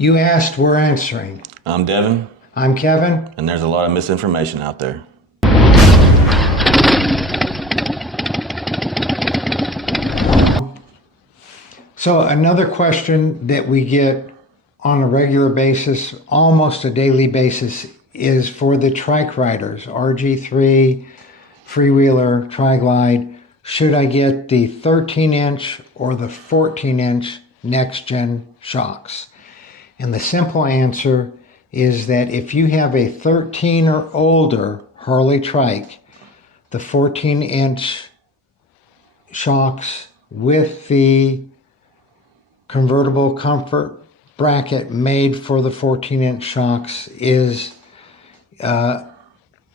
You asked, we're answering. I'm Devin, I'm Kevin. and there's a lot of misinformation out there. So another question that we get on a regular basis, almost a daily basis, is for the trike riders, RG3, Freewheeler, Tri-Glide. Should I get the 13-inch or the 14-inch next-gen shocks? And the simple answer is that if you have a 13 or older Harley trike, the 14-inch shocks with the convertible comfort bracket made for the 14-inch shocks is a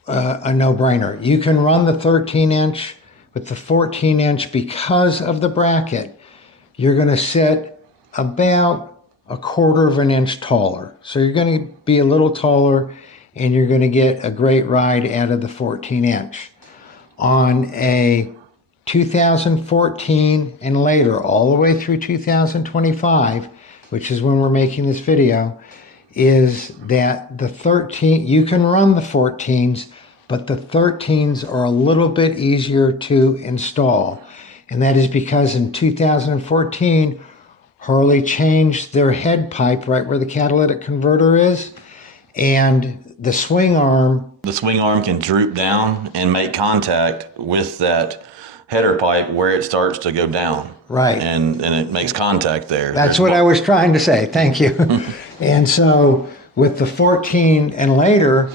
no-brainer. You can run the 13-inch with the 14-inch because of the bracket. You're going to sit about a quarter of an inch taller. So you're going to be a little taller and you're going to get a great ride out of the 14-inch. On a 2014 and later, all the way through 2025, which is when we're making this video, is that the 13, you can run the 14s, but the 13s are a little bit easier to install. And that is because in 2014, Harley changed their head pipe right where the catalytic converter is, and the swing arm. The swing arm can droop down and make contact with that header pipe where it starts to go down. Right. And it makes contact there. That's what I was trying to say. Thank you. And so with the 14 and later,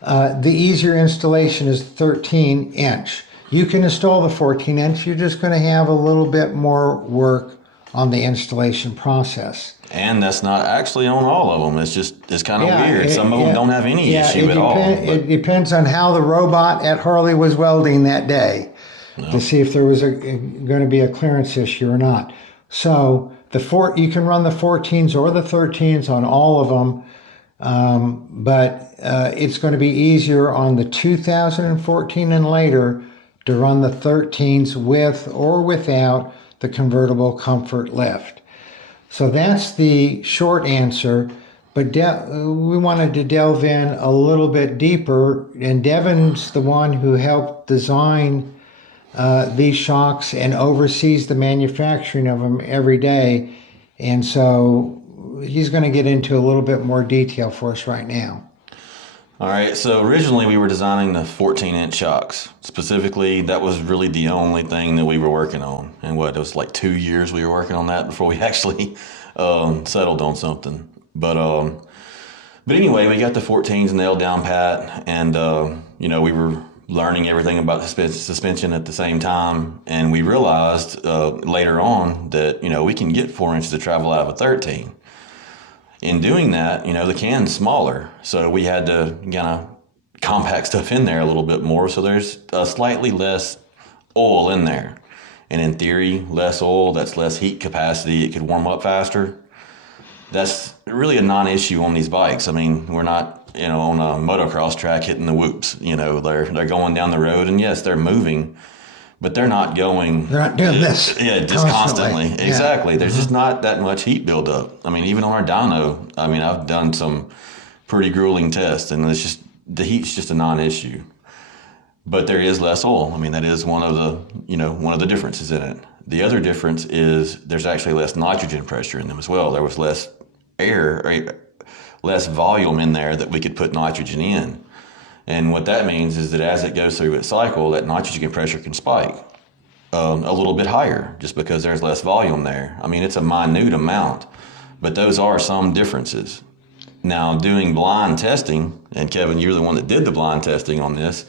the easier installation is 13-inch. You can install the 14-inch. You're just going to have a little bit more work on the installation process. And that's not actually on all of them. It's kind of weird. Some of them don't have any issue at all. It depends on how the robot at Harley was welding that day to see if there was going to be a clearance issue or not. So you can run the 14s or the 13s on all of them, but it's going to be easier on the 2014 and later to run the 13s with or without the convertible comfort lift. So that's the short answer, but we wanted to delve in a little bit deeper, and Devin's the one who helped design these shocks and oversees the manufacturing of them every day, and so he's going to get into a little bit more detail for us right now. All right, so originally we were designing the 14-inch shocks. Specifically, that was really the only thing that we were working on. And it was like 2 years we were working on that before we actually settled on something. But anyway, we got the 14s nailed down pat, and we were learning everything about the suspension at the same time. And we realized later on that, we can get 4 inches of travel out of a 13. In doing that, the can's smaller, so we had to kind of compact stuff in there a little bit more, so there's slightly less oil in there. And in theory, less oil, that's less heat capacity, it could warm up faster. That's really a non-issue on these bikes. I mean, we're not, on a motocross track hitting the whoops. They're going down the road, and yes, they're moving, but they're not doing this. Yeah, just constantly. Yeah. Exactly. There's just not that much heat buildup. I mean, even on our dyno, I've done some pretty grueling tests, and the heat's just a non-issue. But there is less oil. I mean, that is one of the differences in it. The other difference is there's actually less nitrogen pressure in them as well. There was less air, less volume in there that we could put nitrogen in. And what that means is that as it goes through its cycle, that nitrogen pressure can spike a little bit higher just because there's less volume there. I mean, it's a minute amount, but those are some differences. Now, doing blind testing, and Kevin, you're the one that did the blind testing on this,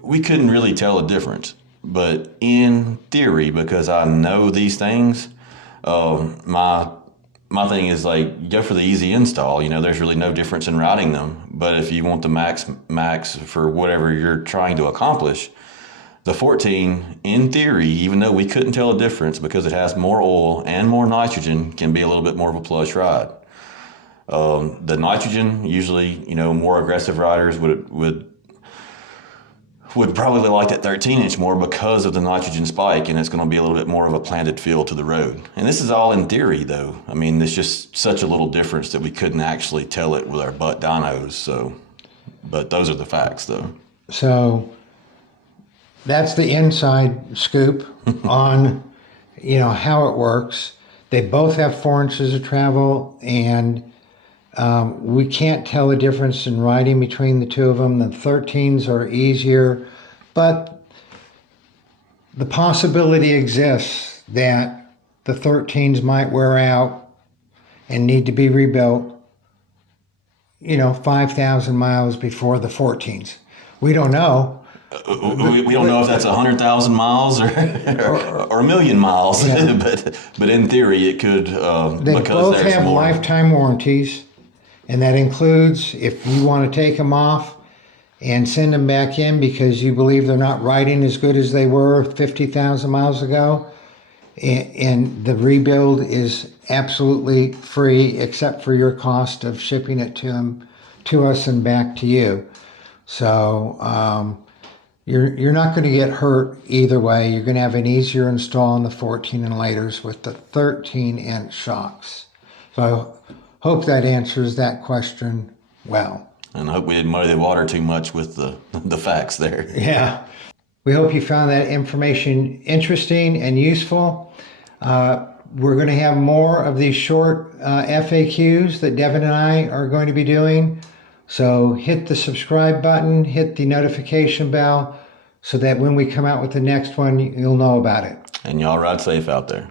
we couldn't really tell a difference. But in theory, because I know these things, my thing is like, go for the easy install. There's really no difference in routing them. But if you want the max for whatever you're trying to accomplish, the 14, in theory, even though we couldn't tell a difference because it has more oil and more nitrogen, can be a little bit more of a plush ride. The nitrogen, usually, more aggressive riders would would probably like that 13-inch more because of the nitrogen spike, and it's going to be a little bit more of a planted feel to the road. And this is all in theory, though. I mean, there's just such a little difference that we couldn't actually tell it with our butt dynos. So, but those are the facts, though. So that's the inside scoop on, how it works. They both have 4 inches of travel, and we can't tell the difference in riding between the two of them. The 13s are easier, but the possibility exists that the 13s might wear out and need to be rebuilt, 5,000 miles before the 14s. We don't know. We don't know if that's 100,000 miles or a million miles, Yeah. but in theory it could. They because both there's have more. lifetime warranties, and that includes if you want to take them off and send them back in because you believe they're not riding as good as they were 50,000 miles ago, and the rebuild is absolutely free except for your cost of shipping it to us and back to you. So you're not going to get hurt either way. You're going to have an easier install on the 14 and laters with the 13-inch shocks. So I hope that answers that question well. And I hope we didn't muddy the water too much with the facts there. Yeah. We hope you found that information interesting and useful. We're going to have more of these short FAQs that Devin and I are going to be doing. So hit the subscribe button, hit the notification bell, so that when we come out with the next one, you'll know about it. And y'all ride safe out there.